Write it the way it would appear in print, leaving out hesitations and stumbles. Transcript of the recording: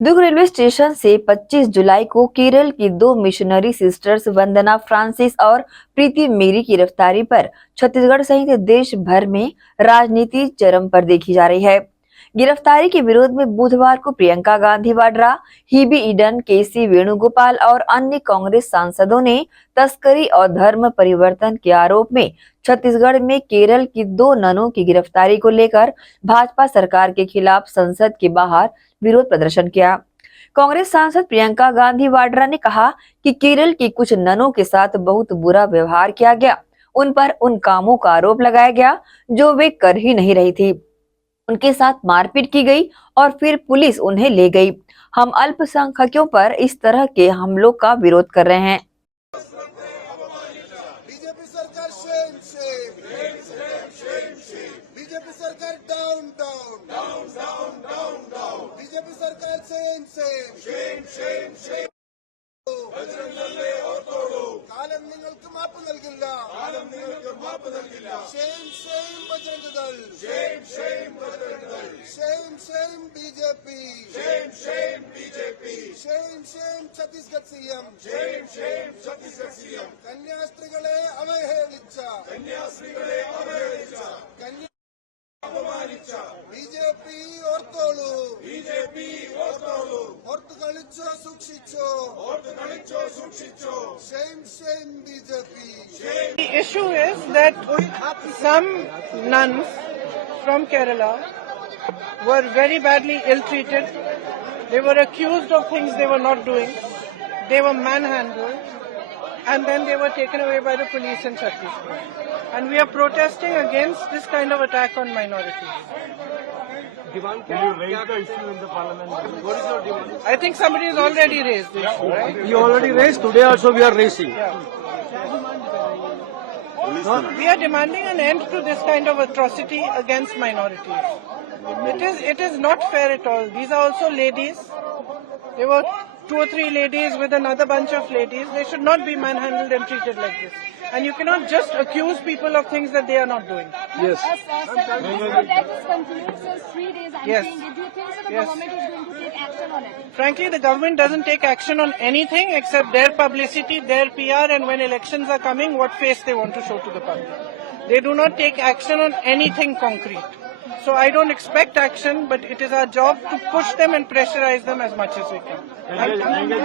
दुर्ग railway station से 25 जुलाई को केरल की दो मिशनरी सिस्टर्स वंदना फ्रांसिस और प्रीति मेरी की गिरफ्तारी पर छत्तीसगढ़ सहित देश भर में राजनीति चरम पर देखी जा रही है। गिरफ्तारी के विरोध में बुधवार को प्रियंका गांधी वाड्रा, हिबी ईडन, केसी वेणुगोपाल और अन्य कांग्रेस सांसदों ने तस्करी और धर्म परिवर्तन के आरोप में छत्तीसगढ़ में केरल की दो ननों की गिरफ्तारी को लेकर भाजपा सरकार के खिलाफ संसद के बाहर विरोध प्रदर्शन किया। कांग्रेस सांसद प्रियंका गांधी वाड्रा ने कहा कि केरल की कुछ ननों के साथ बहुत बुरा व्यवहार किया गया, उन पर उन कामों का आरोप लगाया गया जो वे कर ही नहीं रही थी। उनके साथ मारपीट की गई और फिर पुलिस उन्हें ले गई। हम अल्पसंख्यकों पर इस तरह के हमलों का विरोध कर रहे हैं। बीजेपी सरकार शेम बीजेपी सरकार डाउन बीजेपी सरकार शेम കാലം നിങ്ങൾക്ക് മാപ്പ് നൽകില്ല shame Bajrang Dal shame BJP shame Chhattisgarh CM കന്യാസ്ത്രീകളെ അവഹേളിച്ച ബിജെപി ഓർത്തോളൂ ഓർത്തു കളിച്ചോ സൂക്ഷിച്ചോ Shame, BJP. The issue is that some nuns from Kerala were very badly ill-treated. They were accused of things they were not doing. They were manhandled and then they were taken away by the police in Chhattisgarh. And we are protesting against this kind of attack on minorities. Can you raise the issue in the parliament? What is your demand? I think somebody has already raised the issue, right? You already raised, today also we are raising. Yeah. We are demanding an end to this kind of atrocity against minorities. It is not fair at all. These are also ladies. There were 2 or 3 ladies with another bunch of ladies. They should not be manhandled and treated like this. And you cannot just accuse people of things that they are not doing. Yes. This protest continues since 3 days. Yes. Do you think that the Yes. government is going to take action on it? Frankly, the government doesn't take action on anything except their publicity, their PR, and when elections are coming, what face they want to show to the public. They do not take action on anything concrete. So I don't expect action, but it is our job to push them and pressurize them as much as we can.